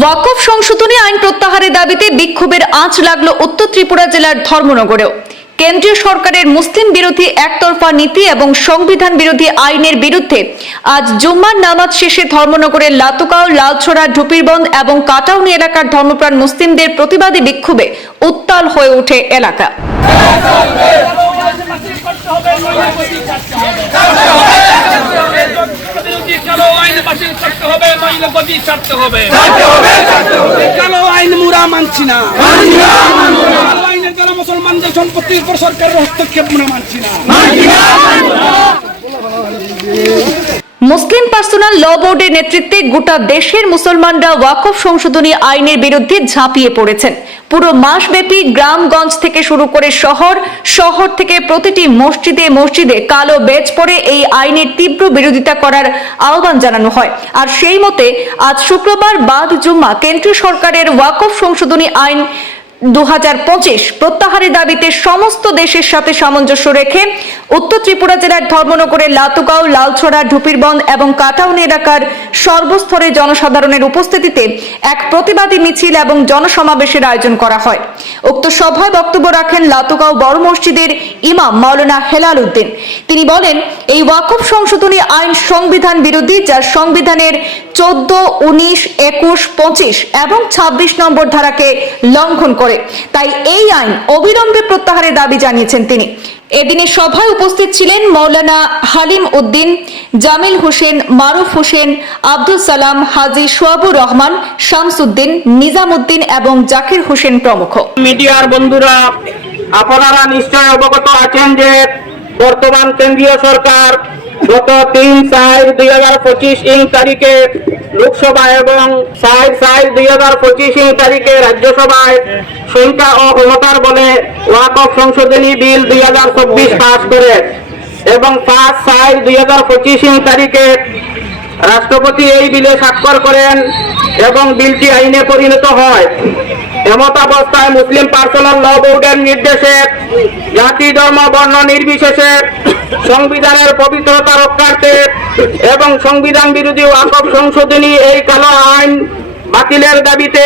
ওয়াকফ সংশোধনী আইন প্রত্যাহারের দাবিতে বিক্ষোভের আঁচ লাগল উত্তর ত্রিপুরা জেলার ধর্মনগরেও। কেন্দ্রীয় সরকারের মুসলিম বিরোধী একতরফা নীতি এবং সংবিধান বিরোধী আইনের বিরুদ্ধে আজ জুম্মার নামাজ শেষে ধর্মনগরের লাতুকাও, লালছড়া, ঢুপিরবন্দ এবং কাটাউনি এলাকার ধর্মপ্রাণ মুসলিমদের প্রতিবাদী বিক্ষোভে উত্তাল হয়ে ওঠে এলাকা। বাতিল করতে হবে নইলে গদি ছাড়তে হবে। কালো আইন মুরা মানছি না। আইনের দ্বারা মুসলমানদের সম্পত্তির উপর সরকারের হস্তক্ষেপ মুরা মানছি না। মুসলিম পার্সোনাল ল বোর্ডের নেতৃত্বে গোটা দেশের মুসলমানরা ওয়াকফ সংশোধনী আইনের বিরুদ্ধে ঝাঁপিয়ে পড়েছেন। পুরো মাসব্যাপী গ্রামগঞ্জ থেকে শুরু করে শহর শহর থেকে প্রতিটি মসজিদে মসজিদে কালো বেজ পড়ে এই আইনের তীব্র বিরোধিতা করার আহ্বান জানানো হয়। আর সেই মতে, আজ শুক্রবার বাদ জুম্মা কেন্দ্রীয় সরকারের ওয়াকফ সংশোধনী আইন দু হাজার পঁচিশ প্রত্যাহারের দাবিতে সমস্ত দেশের সাথে সামঞ্জস্য রেখে উত্তর ত্রিপুরা জেলার ধর্মনগরের লাতুগাঁও, লালছড়া ঢুপিরবন্দ এবং কাটাউনি এলাকার সর্বস্তরে জনসাধারণের উপস্থিতিতে এক প্রতিবাদী মিছিল এবং জনসমাবেশের আয়োজন করা হয়। উক্ত সভায় বক্তব্য রাখেন লাতুগাঁও বড় মসজিদের ইমাম মাওলানা হেলাল উদ্দিন তিনি বলেন, এই ওয়াকফ সংশোধনী আইন সংবিধান বিরোধী যা সংবিধানের চোদ্দ, উনিশ, একুশ, পঁচিশ এবং ছাব্বিশ নম্বর ধারাকে লঙ্ঘন করে তাই এই আইন অবিলম্বে প্রত্যাহারের দাবি জানিয়েছেন তিনি। এদিনের সভায় উপস্থিত ছিলেন মৌলানা হালিম উদ্দিন, জামিল হোসেন, মারুফ হোসেন, আব্দুল সালাম, হাজি সোয়াবুর রহমান, শামসুদ্দিন, নিজামুদ্দিন এবং জাকির হোসেন প্রমুখ। মিডিয়ার বন্ধুরা, আপনারা নিশ্চয় অবগত আছেন যে বর্তমান কেন্দ্রীয় সরকার গত তিন চার দুই হাজার পঁচিশ ইং তারিখে লোকসভা এবং সাহেব সাহেব দুই হাজার পঁচিশ তারিখে রাজ্যসভায় সংখ্যা ও ক্ষমতার বলে ওয়াকফ সংশোধনী বিল দুই হাজার চব্বিশ পাশ করে এবং পাঁচ সাহেব দুই হাজার পঁচিশে তারিখে রাষ্ট্রপতি এই বিলে স্বাক্ষর করেন এবং বিলটি আইনে পরিণত হয়। এমত অবস্থায় মুসলিম পার্সোনাল ল বোর্ডের নির্দেশে জাতি, ধর্ম, বর্ণ নির্বিশেষে সংবিধানের পবিত্রতা রক্ষার্থে এবং সংবিধান বিরোধী ওয়াকফ সংশোধনী এই কালো আইন বাতিলের দাবিতে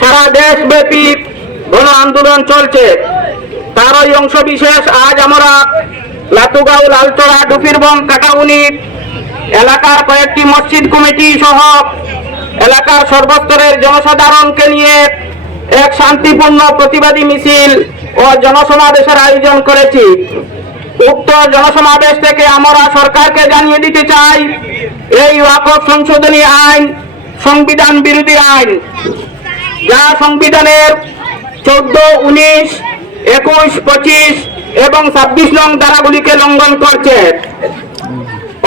সারা দেশব্যাপী গণ আন্দোলন চলছে। তারই অংশ বিশেষ আজ আমরা লাতুগাঁও লালচড়া ডুফিরবন কাটাউনি এলাকার কয়েকটি মসজিদ কমিটি সহ এলাকার সর্বস্তরের জনসাধারণকে নিয়ে এক শান্তিপূর্ণ প্রতিবাদী মিছিল ও জনসমাবেশের আয়োজন করেছি। উক্ত জনসমাবেশ থেকে আমরা সরকারকে জানিয়ে দিতে চাই, এই ওয়াকফ সংশোধনী আইন, সংবিধান বিরোধী আইন, যা সংবিধানের চোদ্দ, উনিশ, একুশ, পঁচিশ এবং ছাব্বিশ নং ধারাগুলিকে লঙ্ঘন করছে।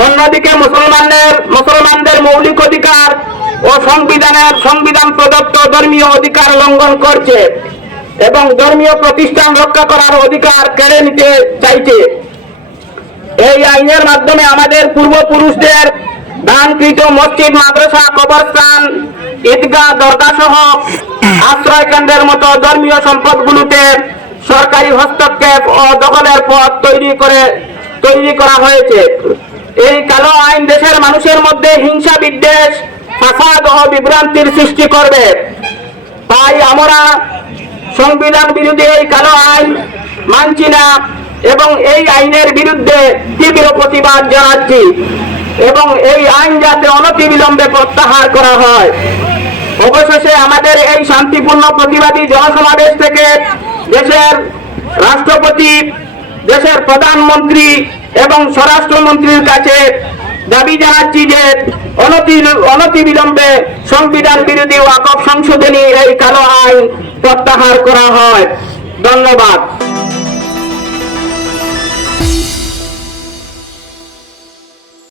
অন্যদিকে মুসলমানদের মুসলমানদের মৌলিক অধিকার ও সংবিধানের সংবিধান প্রদত্ত ধর্মীয় অধিকার লঙ্ঘন করছে এবং ধর্মীয় প্রতিষ্ঠান রক্ষা করার অধিকার কেড়ে নিতে চাইছে। এই আইনের মাধ্যমে আমাদের পূর্বপুরুষদের দানকৃত মসজিদ, মাদ্রাসা, কবরস্থান, ঈদগাহ দরগা সহ আশ্রয় কেন্দ্রের মতো ধর্মীয় সম্পদগুলোতে সরকারি হস্তক্ষেপ ও দখলের পথ তৈরি করে, তৈরি করা হয়েছে। এই কালো আইন দেশের মানুষের মধ্যে হিংসা বিদ্বেষ ফাসাদ ও বিভ্রান্তির সৃষ্টি করবে। তাই আমরা সংবিধান বিরোধী এই কালো আইন মানছি না এবং এই আইনের বিরুদ্ধে তীব্র প্রতিবাদ জানাচ্ছি এবং এই আইন যাতে অনতিবিলম্বে প্রত্যাহার করা হয়। অবশেষে আমাদের এই শান্তিপূর্ণ প্রতিবাদী জনসমাবেশ থেকে দেশের রাষ্ট্রপতি, দেশের প্রধানমন্ত্রী এবং স্বরাষ্ট্রমন্ত্রীর কাছে দাবি জানাচ্ছি যে অনতি অনতি বিলম্বে সংবিধান বিরোধী ওয়াকফ সংশোধনী এই কালো আইন প্রত্যাহার করা হয়। ধন্যবাদ।